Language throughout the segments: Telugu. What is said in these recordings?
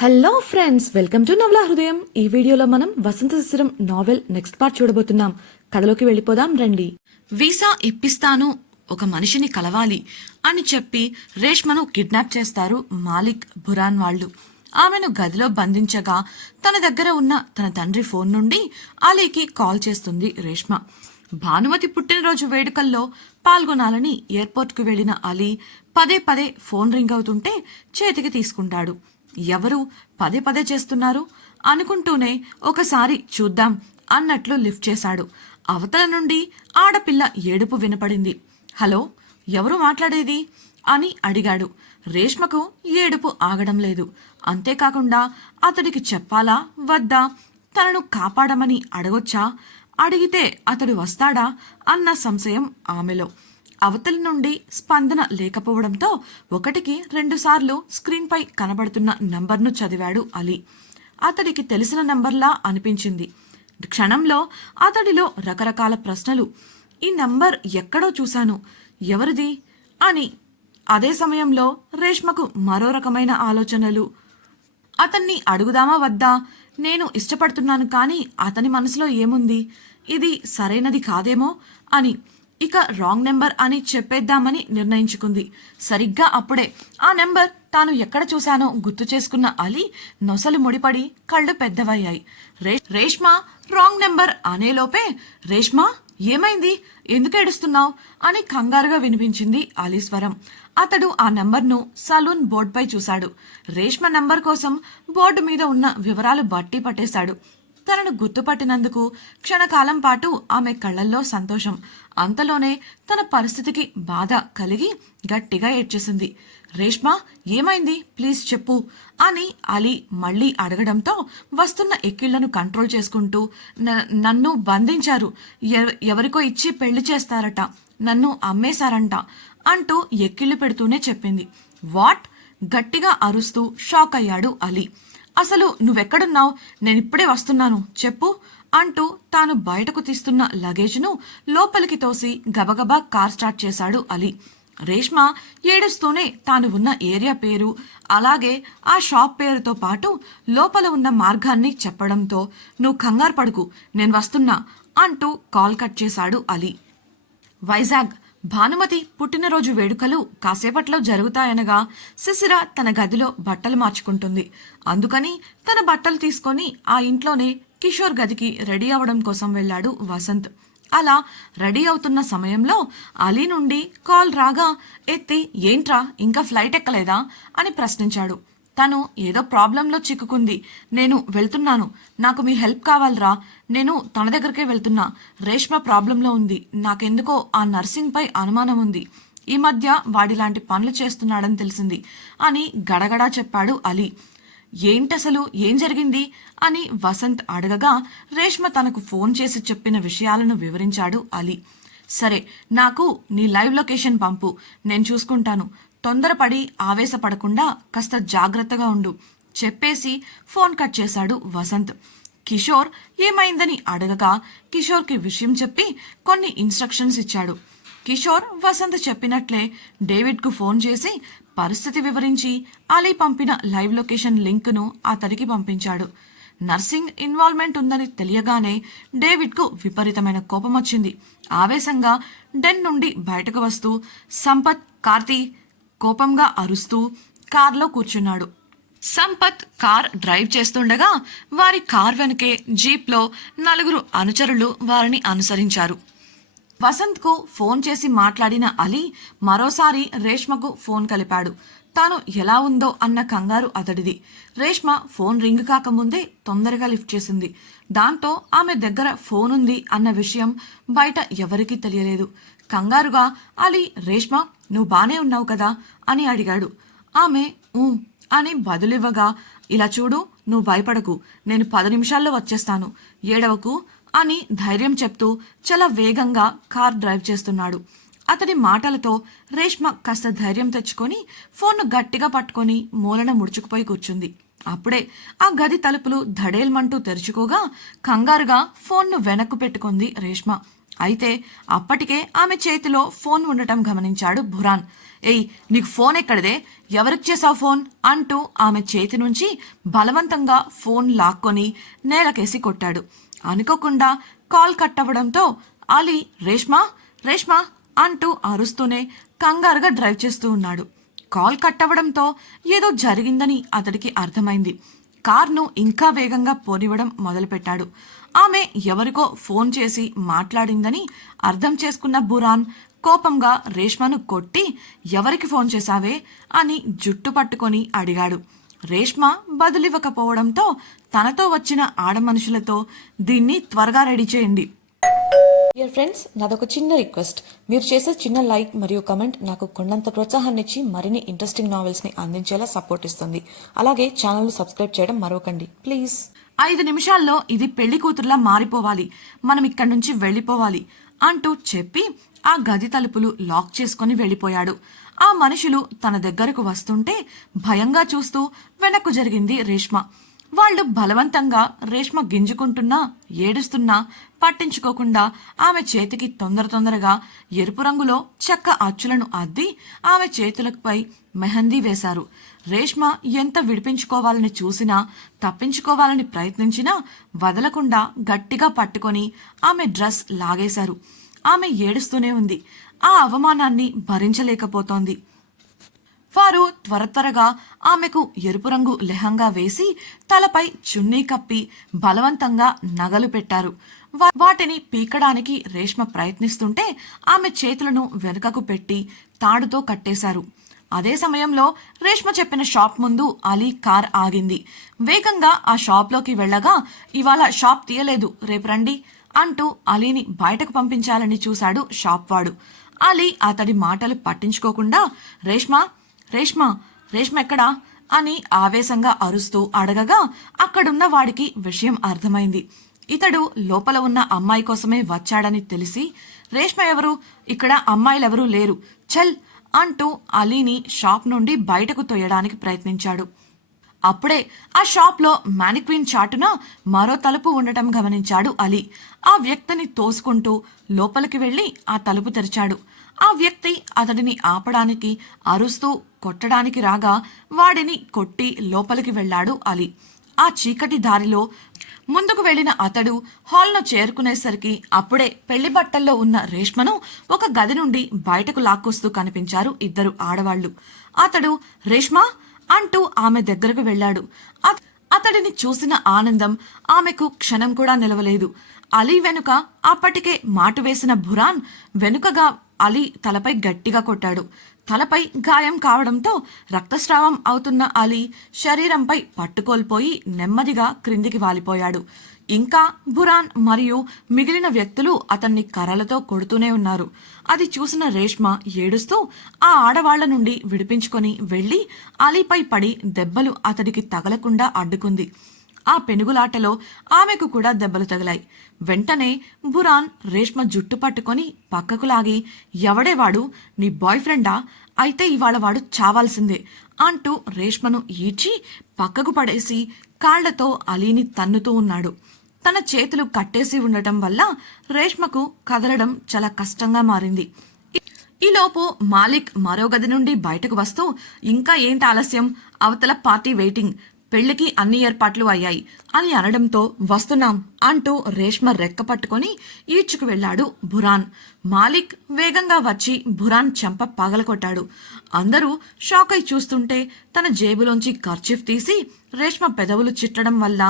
హలో ఫ్రెండ్స్ వెల్కమ్ టు నవల హృదయం ఈ వీడియోలో మనం Vasantha Sisiram novel next part చూడబోతున్నాం. కథలోకి వెళ్ళిపోదాం రండి. వీసా ఇప్పిస్తాను ఒక మనిషిని కలవాలి అని చెప్పి రేష్మను కిడ్నాప్ చేస్తారు మాలిక్ బురాన్ వాళ్ళు. ఆమెను గదిలో బంధించగా తన దగ్గర ఉన్న తన తండ్రి ఫోన్ నుండి అలీకి కాల్ చేస్తుంది రేష్మ. భానుమతి పుట్టినరోజు వేడుకల్లో పాల్గొనాలని ఎయిర్పోర్ట్కు వెళ్ళిన అలీ పదే పదే ఫోన్ రింగ్ అవుతుంటే చేతికి తీసుకుంటాడు. ఎవరు పదే పదే చేస్తున్నారు? అనుకుంటూనే ఒకసారి చూద్దాం అన్నట్లు లిఫ్ట్ చేశాడు. అవతల నుండి ఆడపిల్ల ఏడుపు వినపడింది. హలో ఎవరు మాట్లాడేది? అని అడిగాడు. రేష్మకు ఏడుపు ఆగడం లేదు. అంతేకాకుండా అతడికి చెప్పాలా? వద్దా? తనను కాపాడమని అడగొచ్చా? అడిగితే అతడు వస్తాడా? అన్న సంశయం ఆమెలో. అవతలి నుండి స్పందన లేకపోవడంతో ఒకటికి రెండుసార్లు స్క్రీన్పై కనబడుతున్న నంబర్ను చదివాడు అలీ. అతడికి తెలిసిన నంబర్లా అనిపించింది. క్షణంలో అతడిలో రకరకాల ప్రశ్నలు. ఈ నంబర్ ఎక్కడో చూశాను. ఎవరిది? అని. అదే సమయంలో రేష్మకు మరో రకమైన ఆలోచనలు. అతన్ని అడుగుదామా వద్దా? నేను ఇష్టపడుతున్నాను కానీ అతని మనసులో ఏముంది? ఇది సరైనది కాదేమో? అని. ఇక రాంగ్ నెంబర్ అని చెప్పేద్దామని నిర్ణయించుకుంది. సరిగ్గా అప్పుడే ఆ నెంబర్ తాను ఎక్కడ చూశానో గుర్తు చేసుకున్న అలీ నొసలు ముడిపడి కళ్ళు పెద్దవయ్యాయి. రే రేష్మ రాంగ్ నెంబర్ అనేలోపే రేష్మ ఏమైంది? ఎందుకు ఏడుస్తున్నావు? అని కంగారుగా వినిపించింది అలీ స్వరం. అతడు ఆ నంబర్ను సలూన్ బోర్డుపై చూశాడు. రేష్మ నంబర్ కోసం బోర్డు మీద ఉన్న వివరాలు బట్టి పట్టేశాడు. తనను గుర్తుపట్టినందుకు క్షణకాలం పాటు ఆమె కళ్ళల్లో సంతోషం. అంతలోనే తన పరిస్థితికి బాధ కలిగి గట్టిగా ఏడ్చేసింది. రేష్మ ఏమైంది? ప్లీజ్ చెప్పు అని అలీ మళ్ళీ అడగడంతో వస్తున్న ఎక్కిళ్ళను కంట్రోల్ చేసుకుంటూ నన్ను బంధించారు. ఎవ- ఎవరికో ఇచ్చి పెళ్ళి చేస్తారట. నన్ను అమ్మేశారంట అంటూ ఎక్కిళ్ళు పెడుతూనే చెప్పింది. వాట్? గట్టిగా అరుస్తూ షాక్ అయ్యాడు అలీ. అసలు నువ్వెక్కడున్నావు? నేనిప్పుడే వస్తున్నాను. చెప్పు అంటూ తాను బయటకు తీస్తున్న లగేజ్ను లోపలికి తోసి గబగబా కార్ స్టార్ట్ చేశాడు అలీ. రేష్మ ఏడుస్తూనే తాను ఉన్న ఏరియా పేరు అలాగే ఆ షాప్ పేరుతో పాటు లోపల ఉన్న మార్గాన్ని చెప్పడంతో నువ్వు కంగారు పడుకు నేను వస్తున్నా అంటూ కాల్ కట్ చేశాడు అలీ. వైజాగ్ భానుమతి పుట్టినరోజు వేడుకలు కాసేపట్లో జరుగుతాయనగా శిశిర తన గదిలో బట్టలు మార్చుకుంటుంది. అందుకని తన బట్టలు తీసుకొని ఆ ఇంట్లోనే కిషోర్ గదికి రెడీ అవడం కోసం వెళ్ళాడు వసంత్. అలా రెడీ అవుతున్న సమయంలో అలీ నుండి కాల్ రాగా ఎత్తి ఏంట్రా ఇంకా ఫ్లైట్ ఎక్కలేదా? అని ప్రశ్నించాడు. తను ఏదో ప్రాబ్లంలో చిక్కుకుంది. నేను వెళ్తున్నాను. నాకు మీ హెల్ప్ కావాలరా. నేను తన దగ్గరికే వెళ్తున్నా. రేష్మ ప్రాబ్లంలో ఉంది. నాకెందుకో ఆ నర్సింగ్పై అనుమానం ఉంది. ఈ మధ్య వాడిలాంటి పనులు చేస్తున్నాడని తెలిసింది అని గడగడా చెప్పాడు అలీ. ఏంటసలు? ఏం జరిగింది? అని వసంత్ అడగగా రేష్మ తనకు ఫోన్ చేసి చెప్పిన విషయాలను వివరించాడు అలీ. సరే నాకు నీ లైవ్ లొకేషన్ పంపు. నేను చూసుకుంటాను. తొందరపడి ఆవేశపడకుండా కాస్త జాగ్రత్తగా ఉండు. చెప్పేసి ఫోన్ కట్ చేశాడు వసంత్. కిషోర్ ఏమైందని అడగగా కిషోర్కి విషయం చెప్పి కొన్ని ఇన్స్ట్రక్షన్స్ ఇచ్చాడు. కిషోర్ వసంత్ చెప్పినట్లే డేవిడ్కు ఫోన్ చేసి పరిస్థితి వివరించి అలీ పంపిన లైవ్ లొకేషన్ లింక్ను అతడికి పంపించాడు. నర్సింగ్ ఇన్వాల్వ్మెంట్ ఉందని తెలియగానే డేవిడ్కు విపరీతమైన కోపం వచ్చింది ఆవేశంగా డెన్ నుండి బయటకు వస్తూ సంపత్ కార్తీ కోపంగా అరుస్తూ కార్లో కూర్చున్నాడు. సంపత్ కార్ డ్రైవ్ చేస్తుండగా వారి కార్ వెనుకే జీప్లో నలుగురు అనుచరులు వారిని అనుసరించారు. వసంత్కు ఫోన్ చేసి మాట్లాడిన అలీ మరోసారి రేష్మకు ఫోన్ కలిపాడు. తాను ఎలా ఉందో అన్న కంగారు అతడిది. రేష్మ ఫోన్ రింగ్ కాకముందే తొందరగా లిఫ్ట్ చేసింది. దాంతో ఆమె దగ్గర ఫోన్ ఉంది అన్న విషయం బయట ఎవరికీ తెలియలేదు. కంగారుగా అలీ రేష్మ నువ్వు బానే ఉన్నావు కదా? అని అడిగాడు. ఆమె ఊ అని బదులివ్వగా ఇలా చూడు నువ్వు భయపడకు నేను పది నిమిషాల్లో వచ్చేస్తాను ఏడవకు అని ధైర్యం చెప్తూ చాలా వేగంగా కార్ డ్రైవ్ చేస్తున్నాడు. అతడి మాటలతో రేష్మ కాస్త ధైర్యం తెచ్చుకొని ఫోన్ను గట్టిగా పట్టుకొని మూలన ముడుచుకుపోయి కూర్చుంది. అప్పుడే ఆ గది తలుపులు ధడేల్మంటూ తెరుచుకోగా కంగారుగా ఫోన్ను వెనక్కు పెట్టుకుంది రేష్మ. అయితే అప్పటికే ఆమె చేతిలో ఫోన్ ఉండటం గమనించాడు బురాన్. ఏయ్ నీకు ఫోన్ ఎక్కడిదే? ఎవరికి చేసావు ఫోన్? అంటూ ఆమె చేతి నుంచి బలవంతంగా ఫోన్ లాక్కొని నేలకేసి కొట్టాడు. అనుకోకుండా కాల్ కట్ అవ్వడంతో అలీ రేష్మా రేష్మా అంటూ అరుస్తూనే కంగారుగా డ్రైవ్ చేస్తూ ఉన్నాడు. కాల్ కట్ అవ్వడంతో ఏదో జరిగిందని అతడికి అర్థమైంది. కార్ను ఇంకా వేగంగా పోనివ్వడం మొదలుపెట్టాడు. ఆమె ఎవరికో ఫోన్ చేసి మాట్లాడిందని అర్థం చేసుకున్న బురాన్ కోపంగా రేష్మను కొట్టి ఎవరికి ఫోన్ చేశావే? అని జుట్టు పట్టుకొని అడిగాడు. రేష్మ బదులివ్వకపోవడంతో తనతో వచ్చిన ఆడమనుషులతో దీన్ని త్వరగా రెడీ చేయండి. డియర్ ఫ్రెండ్స్ నాదొక చిన్న రిక్వెస్ట్. మీరు చేసే చిన్న లైక్ మరియు కమెంట్ నాకు కొండంత ప్రోత్సాహాన్ని ఇచ్చి మరిన్ని ఇంట్రెస్టింగ్ నావెల్స్ని అందించేలా సపోర్ట్ ఇస్తుంది. అలాగే ఛానల్ సబ్స్క్రైబ్ చేయడం మరొకండి. ప్లీజ్. ఐదు నిమిషాల్లో ఇది పెళ్ళి కూతురులా మారిపోవాలి. మనం ఇక్కడి నుంచి వెళ్ళిపోవాలి అంటూ చెప్పి ఆ గది తలుపులు లాక్ చేసుకుని వెళ్ళిపోయాడు. ఆ మనుషులు తన దగ్గరకు వస్తుంటే భయంగా చూస్తూ వెనక్కు జరిగింది రేష్మ. వాళ్ళు బలవంతంగా రేష్మ గింజుకుంటున్నా ఏడుస్తున్నా పట్టించుకోకుండా ఆమె చేతికి తొందర తొందరగా ఎరుపు రంగులో చెక్క అచ్చులను అద్ది ఆమె చేతులపై మెహందీ వేశారు. రేష్మ ఎంత విడిపించుకోవాలని చూసినా తప్పించుకోవాలని ప్రయత్నించినా వదలకుండా గట్టిగా పట్టుకొని ఆమె డ్రెస్ లాగేశారు. ఆమె ఏడుస్తూనే ఉంది. ఆ అవమానాన్ని భరించలేకపోతోంది. వారు త్వర త్వరగా ఆమెకు ఎరుపు రంగు లెహంగా వేసి తలపై చున్నీ కప్పి బలవంతంగా నగలు పెట్టారు. వాటిని పీకడానికి రేష్మ ప్రయత్నిస్తుంటే ఆమె చేతులను వెనుకకు పెట్టి తాడుతో కట్టేశారు. అదే సమయంలో రేష్మ చెప్పిన షాప్ ముందు అలీ కార్ ఆగింది. వేగంగా ఆ షాప్లోకి వెళ్ళగా ఇవాళ షాప్ తీయలేదు రేపు రండి అంటూ అలీని బయటకు పంపించాలని చూశాడు షాప్ వాడు అలీ అతడి మాటలు పట్టించుకోకుండా రేష్మా రేష్మ రేష్మ ఎక్కడా? అని ఆవేశంగా అరుస్తూ అడగగా అక్కడున్న వాడికి విషయం అర్థమైంది. ఇతడు లోపల ఉన్న అమ్మాయి కోసమే వచ్చాడని తెలిసి రేష్మ ఎవరు? ఇక్కడ అమ్మాయిలెవరూ లేరు. చల్! అంటూ అలీని షాప్ నుండి బయటకు తొయ్యడానికి ప్రయత్నించాడు. అప్పుడే ఆ షాప్లో మానిక్విన్ చాటున మరో తలుపు ఉండటం గమనించాడు అలీ. ఆ వ్యక్తిని తోసుకుంటూ లోపలికి వెళ్ళి ఆ తలుపు తెరిచాడు. ఆ వ్యక్తి అతడిని ఆపడానికి అరుస్తూ కొట్టడానికి రాగా వాడిని కొట్టి లోపలికి వెళ్ళాడు అలీ. ఆ చీకటి దారిలో ముందుకు వెళ్ళిన అతడు హాల్ను చేరుకునేసరికి అప్పుడే పెళ్ళి బట్టల్లో ఉన్న రేష్మను ఒక గది నుండి బయటకు లాక్కొస్తూ కనిపించారు ఇద్దరు ఆడవాళ్ళు. అతడు రేష్మా! అంటూ ఆమె దగ్గరకు వెళ్ళాడు. అతడిని చూసిన ఆనందం ఆమెకు క్షణం కూడా నిలవలేదు. అలీ వెనుక అప్పటికే మాటు వేసిన బురాన్ వెనుకగా అలీ తలపై గట్టిగా కొట్టాడు. తలపై గాయం కావడంతో రక్తస్రావం అవుతున్న అలీ శరీరంపై పట్టుకోల్పోయి నెమ్మదిగా క్రిందికి వాలిపోయాడు. ఇంకా బురాన్ మరియు మిగిలిన వ్యక్తులు అతన్ని కర్రలతో కొడుతూనే ఉన్నారు. అది చూసిన రేష్మ ఏడుస్తూ ఆ ఆడవాళ్ళ నుండి విడిపించుకొని వెళ్ళి అలీపై పడి దెబ్బలు అతడికి తగలకుండా అడ్డుకుంది. ఆ పెనుగులాటలో ఆమెకు కూడా దెబ్బలు తగిలాయి. వెంటనే బురాన్ రేష్మ జుట్టు పట్టుకొని పక్కకు లాగి ఎవడేవాడు నీ బాయ్ ఫ్రెండా? అయితే ఇవాళ వాడు చావాల్సిందే అంటూ రేష్మను ఈడ్చి పక్కకు పడేసి కాళ్ళతో అలీని తన్నుతూ ఉన్నాడు. తన చేతులు కట్టేసి ఉండటం వల్ల రేష్మకు కదలడం చాలా కష్టంగా మారింది. ఈలోపు మాలిక్ మరో గది నుండి బయటకు వస్తూ ఇంకా ఏంటి ఆలస్యం? అవతల పార్టీ వెయిటింగ్. పెళ్ళికి అన్ని ఏర్పాట్లు అయ్యాయి. అని అనడంతో వస్తున్నాం అంటూ రేష్మ రెక్క పట్టుకొని ఈడ్చుకు వెళ్ళాడు బురాన్. మాలిక్ వేగంగా వచ్చి బురాన్ చెంప పగలకొట్టాడు అందరూ షాక్ అయి చూస్తుంటే తన జేబులోంచి కర్చీఫ్ తీసి రేష్మ పెదవులు చిట్టడం వల్ల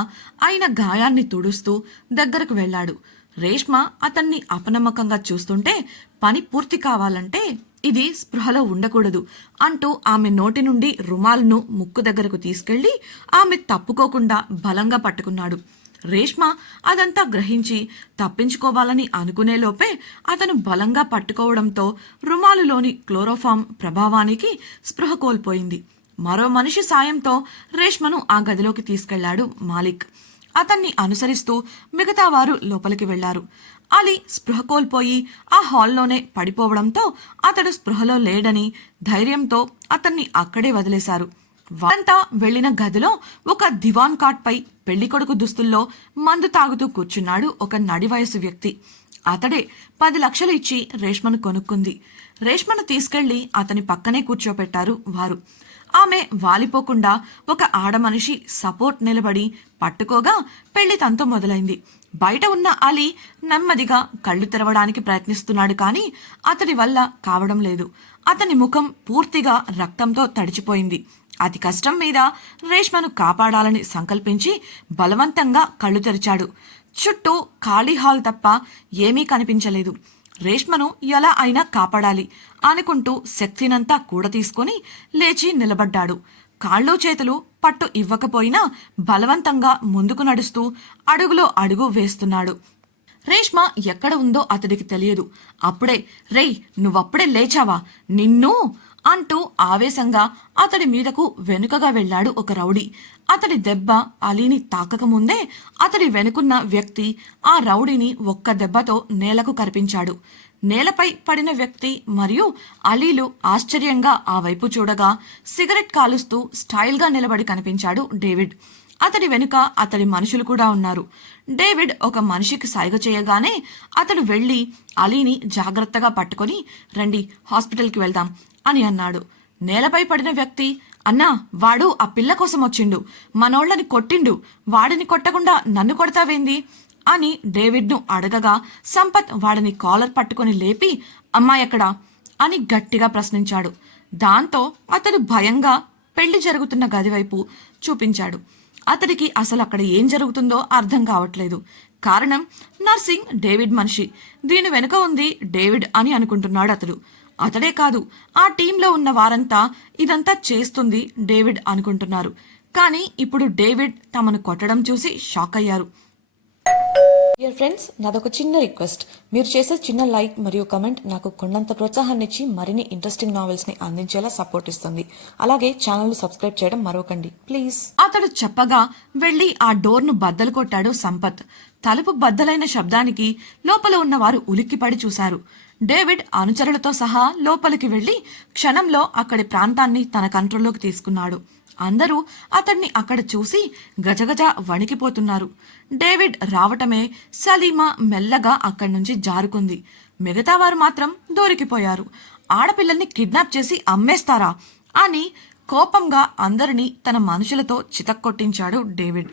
ఆయన గాయాన్ని తుడుస్తూ దగ్గరకు వెళ్ళాడు. రేష్మ అతన్ని అపనమ్మకంగా చూస్తుంటే పని పూర్తి కావాలంటే ఇది స్పృహలో ఉండకూడదు అంటూ ఆమె నోటి నుండి రుమాల్ను ముక్కు దగ్గరకు తీసుకెళ్ళి ఆమె తప్పుకోకుండా బలంగా పట్టుకున్నాడు. రేష్మ అదంతా గ్రహించి తప్పించుకోవాలని అనుకునేలోపే అతను బలంగా పట్టుకోవడంతో రుమాలులోని క్లోరోఫామ్ ప్రభావానికి స్పృహ కోల్పోయింది. మరో మనిషి సాయంతో రేష్మను ఆ గదిలోకి తీసుకెళ్ళాడు మాలిక్. అతన్ని అనుసరిస్తూ మిగతా వారు లోపలికి వెళ్ళారు. అలీ స్పృహ కోల్పోయి ఆ హాల్లోనే పడిపోవడంతో అతడు స్పృహలో లేడని ధైర్యంతో అతన్ని అక్కడే వదిలేశారు. వారంతా వెళ్ళిన గదిలో ఒక దివాన్ కాట్ పై పెళ్ళికొడుకు దుస్తుల్లో మందు తాగుతూ కూర్చున్నాడు ఒక నడి వయసు వ్యక్తి. అతడే పది లక్షలు ఇచ్చి రేష్మను కొనుక్కుంది. రేష్మను తీసుకెళ్ళి అతని పక్కనే కూర్చోపెట్టారు వారు. ఆమె వాలిపోకుండా ఒక ఆడమనిషి సపోర్ట్ నిలబడి పట్టుకోగా పెళ్ళి తనతో మొదలైంది. బయట ఉన్న అలీ నెమ్మదిగా కళ్ళు తెరవడానికి ప్రయత్నిస్తున్నాడు కానీ అతడి వల్ల కావడం లేదు. అతని ముఖం పూర్తిగా రక్తంతో తడిచిపోయింది. అతి కష్టం మీద రేష్మను కాపాడాలని సంకల్పించి బలవంతంగా కళ్ళు తెరిచాడు. చుట్టూ ఖాళీ హాల్ తప్ప ఏమీ కనిపించలేదు. రేష్మను ఎలా అయినా కాపాడాలి. అనుకుంటూ శక్తినంతా కూడా తీసుకుని లేచి నిలబడ్డాడు. కాళ్ళు చేతులు పట్టు ఇవ్వకపోయినా బలవంతంగా ముందుకు నడుస్తూ అడుగులో అడుగు వేస్తున్నాడు. రేష్మ ఎక్కడ ఉందో అతడికి తెలియదు. అప్పుడే రేయ్ నువ్వప్పుడే లేచావా? నిన్ను అంటూ ఆవేశంగా అతడి మీదకు వెనుకగా వెళ్ళాడు ఒక రౌడీ. అతడి దెబ్బ అలీని తాకకముందే అతడి వెనుకున్న వ్యక్తి ఆ రౌడీని ఒక్క దెబ్బతో నేలకు కరిపించాడు. నేలపై పడిన వ్యక్తి మరియు అలీలు ఆశ్చర్యంగా ఆ వైపు చూడగా సిగరెట్ కాలుస్తూ స్టైల్గా నిలబడి కనిపించాడు డేవిడ్. అతడి వెనుక అతడి మనుషులు కూడా ఉన్నారు. డేవిడ్ ఒక మనిషికి సైగ చేయగానే అతడు వెళ్ళి అలీని జాగ్రత్తగా పట్టుకొని రండి హాస్పిటల్కి వెళ్దాం అని అన్నాడు. నేలపై పడిన వ్యక్తి అన్నా వాడు ఆ పిల్ల కోసం వచ్చిండు. మనోళ్ళని కొట్టిండు. వాడిని కొట్టకుండా నన్ను కొడతావేంది? అని డేవిడ్ను అడగగా సంపత్ వాడిని కాలర్ పట్టుకొని లేపి అమ్మాయెక్కడా అని గట్టిగా ప్రశ్నించాడు. దాంతో అతడు భయంగా పెళ్ళి జరుగుతున్న గది వైపు చూపించాడు. అతడికి అసలు అక్కడ ఏం జరుగుతుందో అర్థం కావట్లేదు. కారణం నర్సింగ్ డేవిడ్ మనిషి. దీని వెనుక ఉంది డేవిడ్ అని అనుకుంటున్నాడు అతడు. అతడే కాదు ఆ టీంలో ఉన్న వారంతా ఇదంతా చేస్తుంది డేవిడ్ అనుకుంటున్నారు. కానీ ఇప్పుడు డేవిడ్ తమను కొట్టడం చూసి షాక్ అయ్యారు. డియర్ ఫ్రెండ్స్ నాదొక చిన్న రిక్వెస్ట్. మీరు చేసే చిన్న లైక్ మరియు కమెంట్ నాకు కొండంత ప్రోత్సాహాన్ని ఇచ్చి మరిన్ని ఇంట్రెస్టింగ్ నావెల్స్ని అందించేలా సపోర్ట్ ఇస్తుంది. అలాగే ఛానల్ సబ్స్క్రైబ్ చేయడం మరొకండి. ప్లీజ్. అతడు చెప్పగా వెళ్ళి ఆ డోర్ను బద్దలు కొట్టాడు సంపత్. తలుపు బద్దలైన శబ్దానికి లోపల ఉన్నవారు ఉలిక్కిపడి చూశారు. డేవిడ్ అనుచరులతో సహా లోపలికి వెళ్ళి క్షణంలో అక్కడి ప్రాంతాన్ని తన కంట్రోల్లోకి తీసుకున్నాడు. అందరూ అతన్ని అక్కడ చూసి గజగజ వణికిపోతున్నారు. డేవిడ్ రావటమే సలీమా మెల్లగా అక్కడి నుంచి జారుకుంది. మిగతా వారు మాత్రం దొరికిపోయారు. ఆడపిల్లల్ని కిడ్నాప్ చేసి అమ్మేస్తారా అని కోపంగా అందరినీ తన మనుషులతో చితక్కొట్టించాడు డేవిడ్.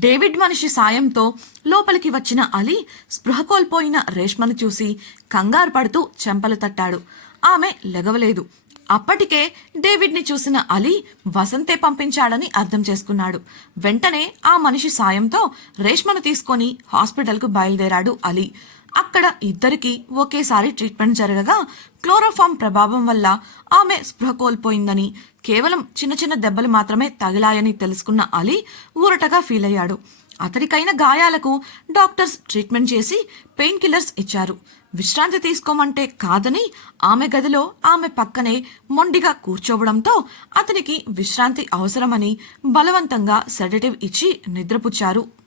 డేవిడ్ మనిషి సాయంతో లోపలికి వచ్చిన అలీ స్పృహ కోల్పోయిన రేష్మను చూసి కంగారు పడుతూ చెంపలు తట్టాడు. ఆమె లెగవలేదు. అప్పటికే డేవిడ్ని చూసిన అలీ వసంతే పంపించాడని అర్థం చేసుకున్నాడు. వెంటనే ఆ మనిషి సాయంతో రేష్మను తీసుకొని హాస్పిటల్కు బయలుదేరాడు అలీ. అక్కడ ఇద్దరికీ ఒకేసారి ట్రీట్మెంట్ జరగగా క్లోరోఫామ్ ప్రభావం వల్ల ఆమె స్పృహ కోల్పోయిందని కేవలం చిన్న చిన్న దెబ్బలు మాత్రమే తగిలాయని తెలుసుకున్న అలీ ఊరటగా ఫీల్ అయ్యాడు. అతడికైన గాయాలకు డాక్టర్స్ ట్రీట్మెంట్ చేసి పెయిన్ కిల్లర్స్ ఇచ్చారు. విశ్రాంతి తీసుకోమంటే కాదని ఆమె గదిలో ఆమె పక్కనే మొండిగా కూర్చోవడంతో అతనికి విశ్రాంతి అవసరమని బలవంతంగా సెడటివ్ ఇచ్చి నిద్రపుచ్చారు.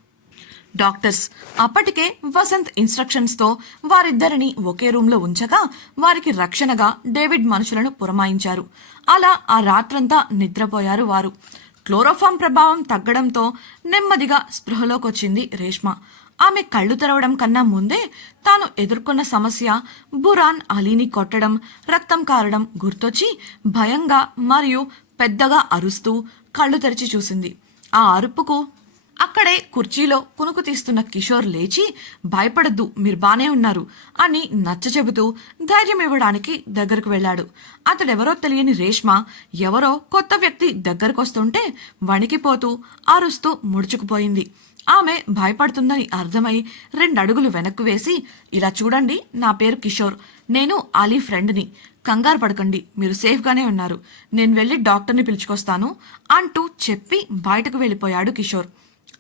డాక్టర్స్ అప్పటికే వసంత్ ఇన్స్ట్రక్షన్స్తో వారిద్దరిని ఒకే రూంలో ఉంచగా వారికి రక్షణగా డేవిడ్ మనుషులను పురమాయించారు. అలా ఆ రాత్రంతా నిద్రపోయారు వారు. క్లోరోఫామ్ ప్రభావం తగ్గడంతో నెమ్మదిగా స్పృహలోకొచ్చింది రేష్మ. ఆమె కళ్ళు తెరవడం కన్నా ముందే తాను ఎదుర్కొన్న సమస్య బురాన్ అలీని కొట్టడం రక్తం కారడం గుర్తొచ్చి భయంగా మరియు పెద్దగా అరుస్తూ కళ్ళు తెరిచి చూసింది. ఆ అరుపుకు అక్కడే కుర్చీలో కునుకు తీస్తున్న కిషోర్ లేచి భయపడద్దు మీరు బానే ఉన్నారు అని నచ్చ చెబుతూ ధైర్యం ఇవ్వడానికి దగ్గరకు వెళ్ళాడు. అతడెవరో తెలియని రేష్మ ఎవరో కొత్త వ్యక్తి దగ్గరకొస్తుంటే వణికిపోతూ అరుస్తూ ముడుచుకుపోయింది. ఆమె భయపడుతుందని అర్థమై రెండడుగులు వెనక్కు వేసి ఇలా చూడండి నా పేరు కిషోర్. నేను అలీ ఫ్రెండ్ని. కంగారు పడకండి మీరు సేఫ్గానే ఉన్నారు. నేను వెళ్ళి డాక్టర్ని పిలుచుకొస్తాను అంటూ చెప్పి బయటకు వెళ్ళిపోయాడు కిషోర్.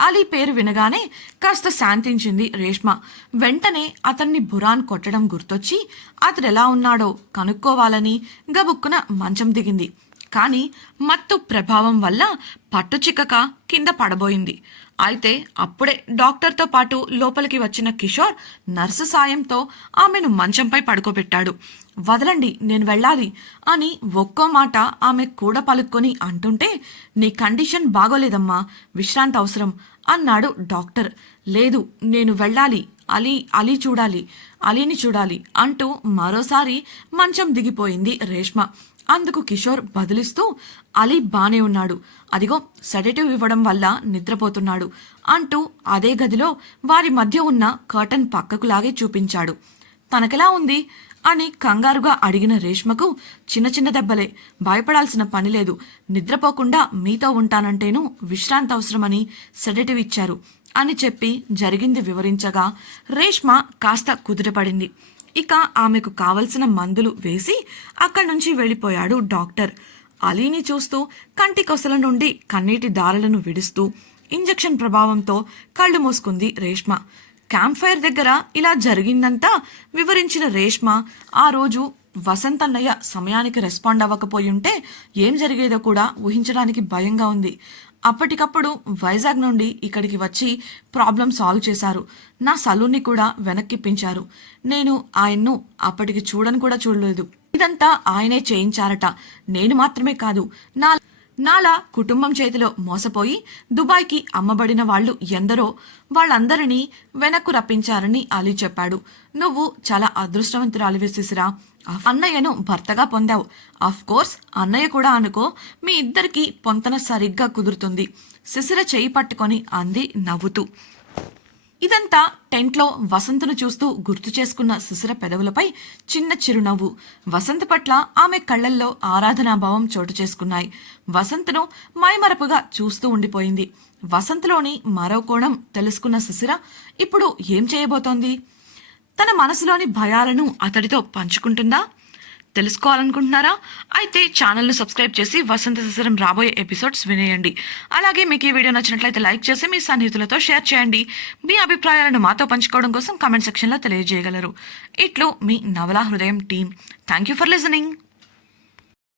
అలీ పేరు వినగానే కాస్త శాంతించింది రేష్మ. వెంటనే అతన్ని బురాన్ కొట్టడం గుర్తొచ్చి అతడు ఎలా ఉన్నాడో కనుక్కోవాలని గబుక్కున మంచం దిగింది. కానీ మత్తు ప్రభావం వల్ల పట్టు చిక్కక కింద పడబోయింది. అయితే అప్పుడే డాక్టర్తో పాటు లోపలికి వచ్చిన కిషోర్ నర్సు సాయంతో ఆమెను మంచంపై పడుకోబెట్టాడు. వదలండి నేను వెళ్ళాలి అని ఒక్కో మాట ఆమె కూడా పలుక్కొని అంటుంటే నీ కండిషన్ బాగోలేదమ్మా విశ్రాంతి అవసరం అన్నాడు డాక్టర్. లేదు నేను వెళ్ళాలి అలీ అలీ చూడాలి అలీని చూడాలి అంటూ మరోసారి మంచం దిగిపోయింది రేష్మ. అందుకు కిషోర్ బదిలిస్తూ అలీ బానే ఉన్నాడు. అదిగో సెడేటివ్ ఇవ్వడం వల్ల నిద్రపోతున్నాడు అంటూ అదే గదిలో వారి మధ్య ఉన్న కర్టన్ పక్కకు లాగే చూపించాడు. తనకెలా ఉంది? అని కంగారుగా అడిగిన రేష్మకు చిన్న చిన్న దెబ్బలే. భయపడాల్సిన పని లేదు. నిద్రపోకుండా మీతో ఉంటానంటేను విశ్రాంతి అవసరమని సెడేటివ్ ఇచ్చారు. అని చెప్పి జరిగింది వివరించగా రేష్మ కాస్త కుదుటపడింది. ఇక ఆమెకు కావలసిన మందులు వేసి అక్కడి నుంచి వెళ్ళిపోయాడు డాక్టర్. అలీని చూస్తూ కంటి కొసల నుండి కన్నీటి దారులను విడుస్తూ ఇంజెక్షన్ ప్రభావంతో కళ్ళు మూసుకుంది రేష్మ. క్యాంప్ ఫైర్ దగ్గర ఇలా జరిగిందంతా వివరించిన రేష్మ ఆ రోజు వసంతన్నయ్య సమయానికి రెస్పాండ్ అవ్వకపోయి ఉంటే ఏం జరిగేదో కూడా ఊహించడానికి భయంగా ఉంది. అప్పటికప్పుడు వైజాగ్ నుండి ఇక్కడికి వచ్చి ప్రాబ్లం సాల్వ్ చేశారు. నా సలూన్ని కూడా వెనక్కిప్పించారు నేను ఆయన్ను అప్పటికి చూడని కూడా చూడలేదు. ఇదంతా ఆయనే చేయించారట. నేను మాత్రమే కాదు నా నాలా కుటుంబం చేతిలో మోసపోయి దుబాయ్కి అమ్మబడిన వాళ్ళు ఎందరో వాళ్ళందరినీ వెనక్కు రప్పించారని అలీ చెప్పాడు. నువ్వు చాలా అదృష్టవంతురాలివి శిశిరా అన్నయ్యను భర్తగా పొందావు. ఆఫ్ కోర్స్ అన్నయ్య కూడా అనుకో మీ ఇద్దరికి పొంతన సరిగ్గా కుదురుతుంది. శిశిర చేయి పట్టుకొని అంది నవ్వుతూ. ఇదంతా టెంట్లో వసంతను చూస్తూ గుర్తు చేసుకున్న శిశిర పెదవులపై చిన్న చిరునవ్వు. వసంత పట్ల ఆమె కళ్ళల్లో ఆరాధనాభావం చోటు చేసుకున్నాయి. వసంతను మైమరపుగా చూస్తూ ఉండిపోయింది. వసంతలోని మరో కోణం తెలుసుకున్న శిశిర ఇప్పుడు ఏం చేయబోతోంది? తన మనసులోని భయాలను అతడితో పంచుకుంటుందా? తెలుసుకోవాలనుకుంటున్నారా? అయితే ఛానల్ను సబ్స్క్రైబ్ చేసి వసంత ససరం రాబోయే ఎపిసోడ్స్ వినేయండి. అలాగే మీకు ఈ వీడియో నచ్చినట్లయితే లైక్ చేసి మీ సన్నిహితులతో షేర్ చేయండి. మీ అభిప్రాయాలను మాతో పంచుకోవడం కోసం కామెంట్ సెక్షన్లో తెలియజేయగలరు. ఇట్లు మీ Navala Hrudayam team. Thank you for listening.